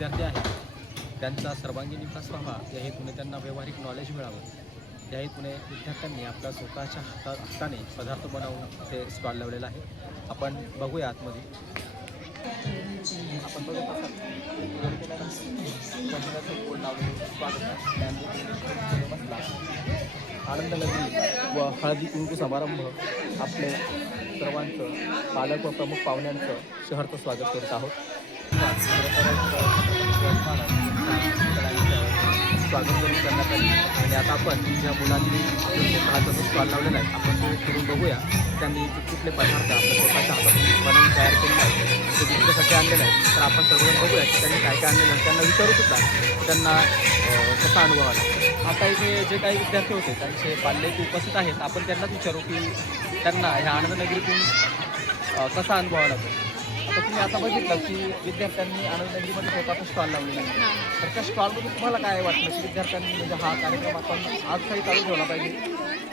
विद्यार्थी आहेत त्यांचा सर्वांगीण विकास व्हावा या हेतूने त्यांना व्यावहारिक नॉलेज मिळावं या हेतूने विद्यार्थ्यांनी आपल्या स्वतःच्या हाताने पदार्थ बनवून ते स्टॉल लावलेला आहे. आपण बघूया आतमध्ये. आपण बघत असाल आनंद नगरी व हळदी कुंकू समारंभ आपले सर्वांचं पालक व प्रमुख पाहुण्यांचं शहरचं स्वागत करीत आहोत. स्वागत करून करण्यात आले आणि आता आपण ज्या मुलांनी हाताचा स्टॉल लावलेला आहे आपण ते फिरून बघूया. त्यांनी कुठले पदार्थ आपल्या स्वतःच्या हातातून बनवून तयार केलेले आहेत ते विक्रीसाठी आणलेले आहेत. तर आपण सर्वजण बघूया की त्यांनी काय काय आणलेलं आहे. त्यांना विचारू सुद्धा त्यांना कसा अनुभव आला. आता इथे जे काही विद्यार्थी होते त्यांचे पाल्य उपस्थित आहेत. आपण त्यांनाच विचारू की त्यांना ह्या आनंदनगरीतून कसा अनुभव आला. आता तुम्ही आता बघितलं की विद्यार्थ्यांनी आनंदनगरीमध्ये स्वतःचा स्टॉल लावलेला आहे. तर त्या स्टॉलमधून तुम्हाला काय वाटलं की विद्यार्थ्यांनी म्हणजे हा कार्यक्रम आपण आज काही चालू ठेवला पाहिजे.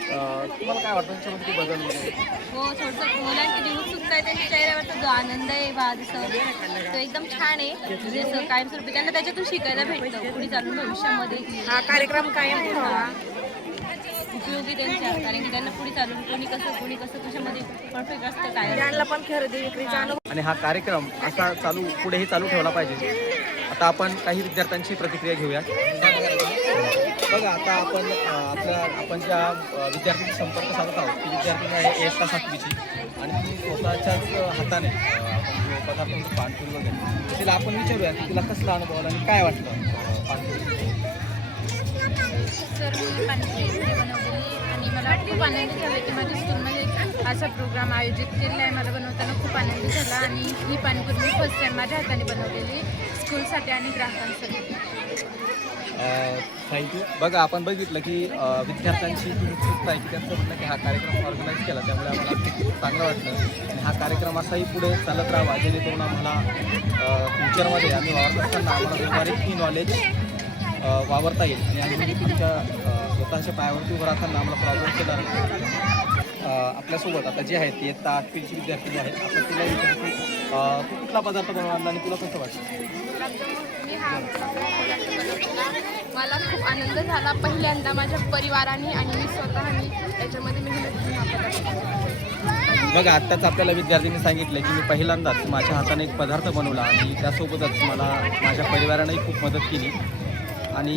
तुम्हाला काय वाटतं त्याच्यामध्ये काही बदल वगैरे? हो, थोडंसं मुलांची जी उत्सुकता आहे त्यांच्या चेहऱ्यावरचा जो आनंद आहे बा दिसतो तो एकदम छान आहे. म्हणजे असं कायमस्वरूपी त्यांना त्याच्यातून शिकायला भेटतं पुढे चालून भविष्यामध्ये हा कार्यक्रम कायम ठेवावा. उपयोगी त्यांच्या, कारण की त्यांना पुढे चालून कोणी कसं कशामध्ये परफेक्ट असतं काय त्यांना पण खरेदी विक्रीचा अनुभव. आणि हा कार्यक्रम असा पुढेही चालू ठेवला पाहिजे. आता आपण काही विद्यार्थ्यांची प्रतिक्रिया घेऊया. बघा आता आपण ज्या विद्यार्थ्यांशी संपर्क साधत आहोत ती विद्यार्थी आहे इयत्ता 7वीची आणि ती स्वतःच्याच हाताने आपण जो पदार्थ म्हणतो पानपुरी वगैरे तिला आपण विचारूया की तिला कसला अनुभव आला आणि काय वाटतं पानपुरी. सर मी पाणीपुरी बनवलेली आणि मला खूप आनंद झाला की माझ्या स्कूलमध्ये असा प्रोग्राम आयोजित केलेला आहे. मला बनवताना खूप आनंद झाला आणि ही पाणीपुरी मी फर्स्ट टाईम माझ्या हाताने बनवलेली स्कूलसाठी आणि ग्राहकांसाठी. थँक्यू. बघा आपण बघितलं की विद्यार्थ्यांची जी उत्सुकता आहे की त्यांचं म्हणणं की हा कार्यक्रम ऑर्गनाईज केला त्यामुळे आम्हाला खूप चांगलं वाटलं आणि हा कार्यक्रम असाही पुढे चालत राहावा जेणेकरून आम्हाला फ्युचरमध्ये आम्ही वावरत असताना आम्हाला व्यावहारिक ही नॉलेज वावरता येईल आणि आम्ही आमच्या स्वतःच्या पायावरती उभं राहताना आम्हाला प्रॉब्लेम येणार नाही. आपल्यासोबत आता जे आहेत इयत्ता 8वीची विद्यार्थी आहेत आपण तिला विचारतो तू कुठला पदार्थ बनवला आणि तुला कसं वाटतं. मला खूप आनंद झाला. पहिल्यांदा माझ्या परिवाराने आणि मी स्वतःने त्याच्यामध्ये मेहनत. बघा आत्ताच आपल्याला विद्यार्थ्यांनी सांगितलं की मी पहिल्यांदाच माझ्या हाताने एक पदार्थ बनवला आणि त्यासोबतच मला माझ्या परिवारानेही खूप मदत केली आणि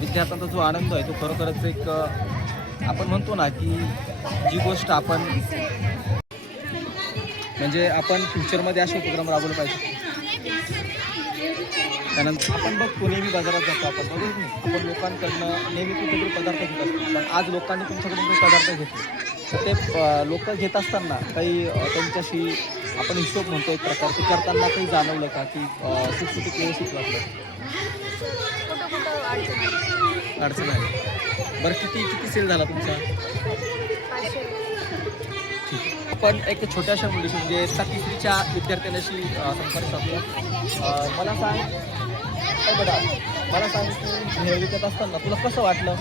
विद्यार्थ्यांचा जो आनंद आहे तो खरोखरच एक आपण म्हणतो ना की जी गोष्ट आपण म्हणजे आपण फ्युचरमध्ये असे उपक्रम राबवले पाहिजे. त्यानंतर आपण बघतो नेहमी बाजारात जातो आपण लोकांकडनं नेहमी कुठेतरी पदार्थ घेत असतो पण आज लोकांनी तुमच्याकडून काही पदार्थ घेतले तर ते लोक घेत असताना काही त्यांच्याशी आपण हिशोब म्हणतो एक प्रकार ते करताना काही जाणवलं का की सुटसुटीत व्यवस्थित वाटलं. अडचण आली. बरं किती सेल झाला तुमचा. आपण एक छोट्याशा मुलीशी म्हणजे इयत्ता 3रीच्या विद्यार्थ्यांशी संपर्क साधला. मला सांग की हे विकत असताना तुला कसं वाटलं.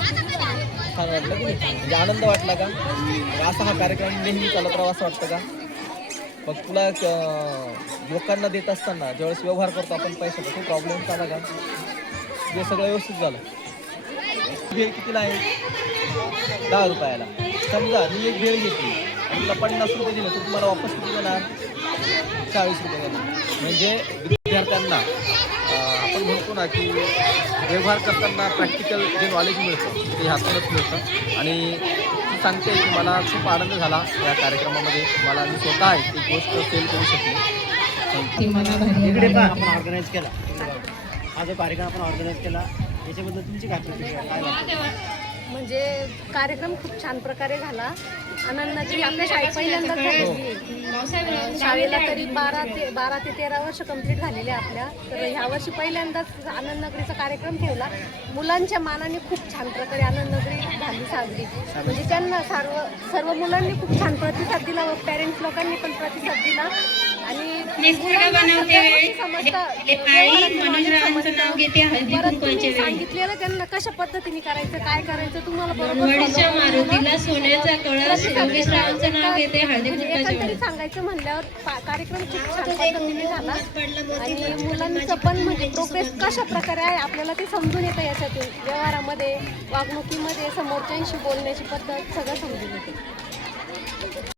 छान वाटलं की नाही म्हणजे आनंद वाटला का. असा हा कार्यक्रम नेहमी चालत राहावा असं वाटतं का. मग तुला लोकांना देत असताना ज्यावेळेस व्यवहार करतो आपण पैशाचा तो प्रॉब्लेम झाला का. हे सगळं व्यवस्थित झालं. भेळ कितीला आहे 10 रुपयाला. समजा मी एक भेळ घेतली आणि तुला 50 रुपये दिले तर तुम्हाला वापस किती देणार 40 रुपये देणार. म्हणजे विद्यार्थ्यांना आपण म्हणतो ना की व्यवहार करताना प्रॅक्टिकल जे नॉलेज मिळतं ते ह्यातूनच मिळतं आणि ती सांगते की मला खूप आनंद झाला या कार्यक्रमामध्ये. मला मी स्वतः एक गोष्ट सेल करू शकले. इकडे पण आपण ऑर्गनाईज केला हा जो कार्यक्रम आपण ऑर्गनाईज केला याच्याबद्दल तुमची काय प्रतिक्रिया काय वाटतं. म्हणजे कार्यक्रम खूप छान प्रकारे झाला. आनंदनगरी आपल्या शाळेत पहिल्यांदाच झाली. शाळेला तरी 12 ते 13 वर्ष कंप्लीट झालेले आपल्या. तर ह्या वर्षी पहिल्यांदाच आनंदनगरीचा कार्यक्रम ठेवला. मुलांच्या मानाने खूप छान प्रकारे आनंदनगरी झाली साजरी. म्हणजे त्यांना सर्व मुलांनी खूप छान प्रतिसाद दिला व पॅरेंट्स लोकांनी पण प्रतिसाद दिला आणि सांगितलेलं त्यांना कशा पद्धतीने करायचं काय करायचं तुम्हाला बरोबर एकंदरीत सांगायचं म्हणल्यावर कार्यक्रम खूप छान पद्धतीने झाला आणि मुलांचं पण म्हणजे प्रोग्रेस कशा प्रकारे आहे आपल्याला ते समजून येतं याच्यातून व्यवहारामध्ये वागणुकीमध्ये समोरच्यांशी बोलण्याची पद्धत सगळं समजून येते.